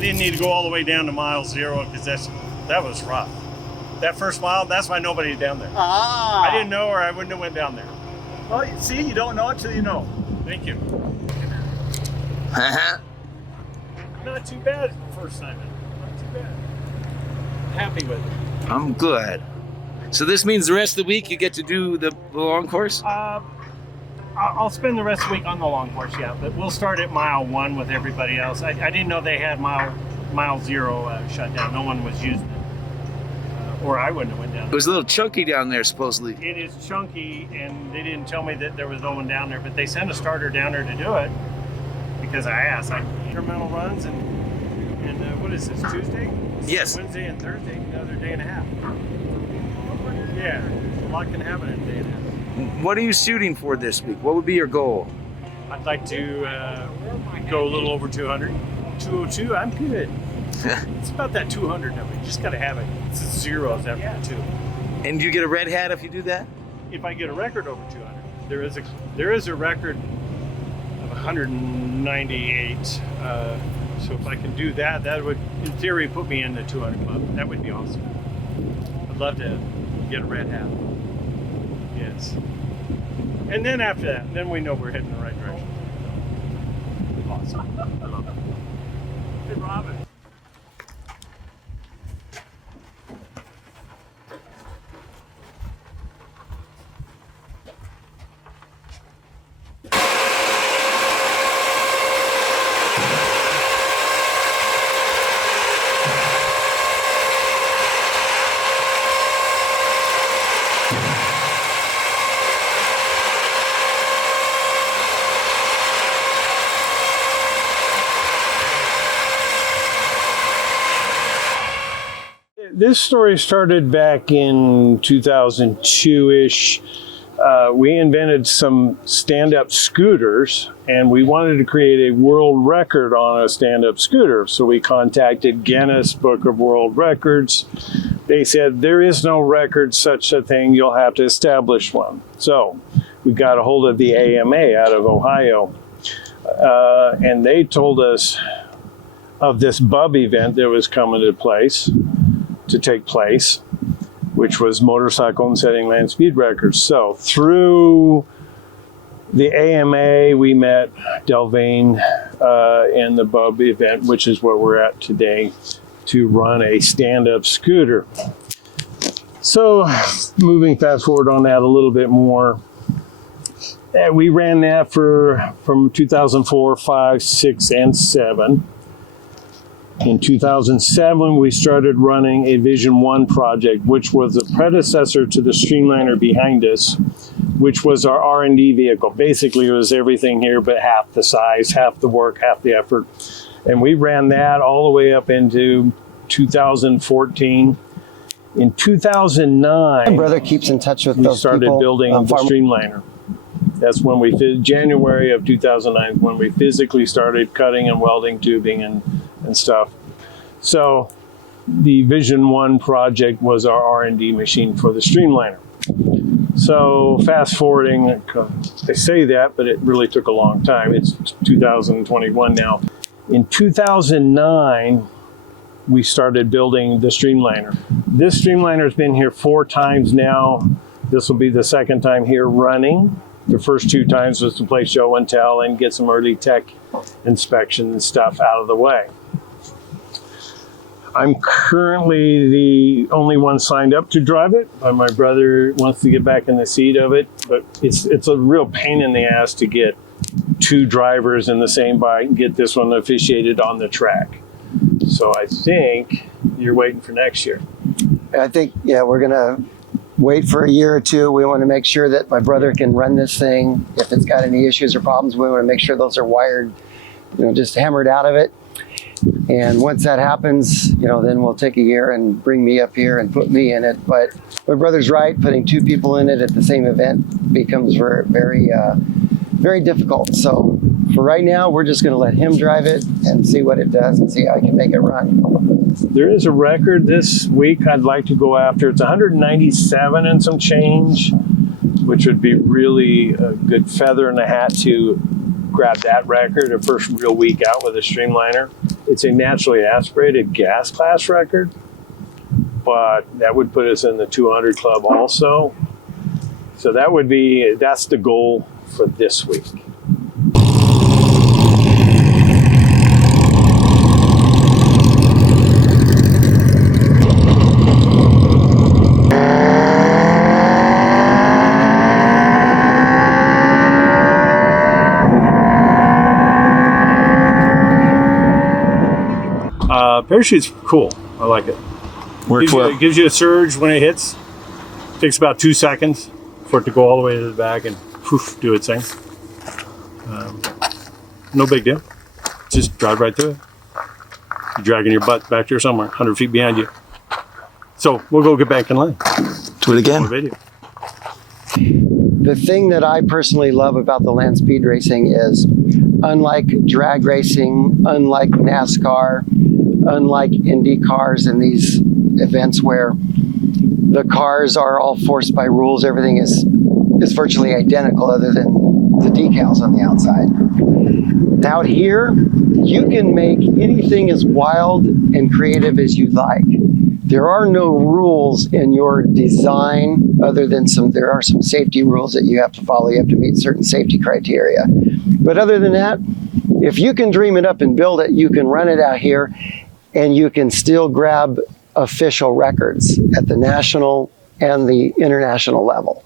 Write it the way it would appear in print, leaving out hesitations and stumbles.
didn't need to go all the way down to mile 0 because that was rough. That first mile, that's why nobody's down there. Ah. I didn't know, or I wouldn't have went down there. Well, see, you don't know it till you know. Thank you. Not too bad the first time. Not too bad. Happy with it. I'm good. So this means the rest of the week you get to do the long course? I'll spend the rest of the week on the long course, yeah. But we'll start at mile 1 with everybody else. I didn't know they had mile 0 shut down. No one was using it. Or I wouldn't have went down there. It was a little chunky down there, supposedly. It is chunky, and they didn't tell me that there was no one down there, but they sent a starter down there to do it because I asked. Incremental runs, and what is this, Tuesday? Yes. Wednesday and Thursday, another day and a half. Yeah, a lot can happen in a day and a half. What are you shooting for this week? What would be your goal? I'd like to go a little over 200. 202, I'm good. It's about that 200 number. You just got to have it. It's zeros after the 2. And do you get a red hat if you do that? If I get a record over 200, there is a record of 198. So if I can do that, that would, in theory, put me in the 200 club. That would be awesome. I'd love to get a red hat. Yes. And then after that, then we know we're heading in the right direction. Awesome. I love it. Hey, Robin. This story started back in 2002-ish. We invented some stand-up scooters, and we wanted to create a world record on a stand-up scooter. So we contacted Guinness Book of World Records. They said, there is no record such a thing, you'll have to establish one. So we got a hold of the AMA out of Ohio, and they told us of this bub event that was coming to take place, which was motorcycle and setting land speed records. So through the AMA, we met Delvane and the bub event, which is where we're at today, to run a stand-up scooter. So moving fast forward on that a little bit more, we ran that from 2004, 5, 6, and 7. In 2007, we started running a Vision 1 project, which was the predecessor to the Streamliner behind us, which was our R&D vehicle. Basically, it was everything here, but half the size, half the work, half the effort. And we ran that all the way up into 2014. In 2009, my brother keeps in touch with we those started people, building the Streamliner. That's when January of 2009, when we physically started cutting and welding tubing and stuff. So the Vision 1 project was our R&D machine for the Streamliner. So fast forwarding, I say that, but it really took a long time. It's 2021 now. In 2009, we started building the Streamliner. This Streamliner has been here 4 times now. This will be the 2nd time here running. The first 2 times was to play show and tell and get some early tech inspection and stuff out of the way. I'm currently the only one signed up to drive it. My brother wants to get back in the seat of it, but it's a real pain in the ass to get 2 drivers in the same bike and get this one officiated on the track. So I think you're waiting for next year. I think, yeah, we're gonna wait for a year or 2. We want to make sure that my brother can run this thing. If it's got any issues or problems, we want to make sure those are wired, just hammered out of it. And once that happens, then we'll take a year and bring me up here and put me in it. But my brother's right, putting 2 people in it at the same event becomes very, very difficult. So for right now, we're just going to let him drive it and see what it does and see how I can make it run. There is a record this week I'd like to go after. It's 197 and some change, which would be really a good feather in the hat to grab that record, a first real week out with a Streamliner. It's a naturally aspirated gas class record, but that would put us in the 200 club also. So that's the goal for this week. Parachute's cool. I like it. It gives you a surge when it hits. Takes about 2 seconds for it to go all the way to the back and poof, do its thing. No big deal. Just drive right through it. You're dragging your butt back there somewhere, 100 feet behind you. So we'll go get back in line. Do it again. Video. The thing that I personally love about the land speed racing is, unlike drag racing, unlike NASCAR, unlike Indy cars and these events where the cars are all forced by rules, everything is virtually identical other than the decals on the outside. Out here, you can make anything as wild and creative as you like. There are no rules in your design other than there are some safety rules that you have to follow. You have to meet certain safety criteria. But other than that, if you can dream it up and build it, you can run it out here and you can still grab official records at the national and the international level.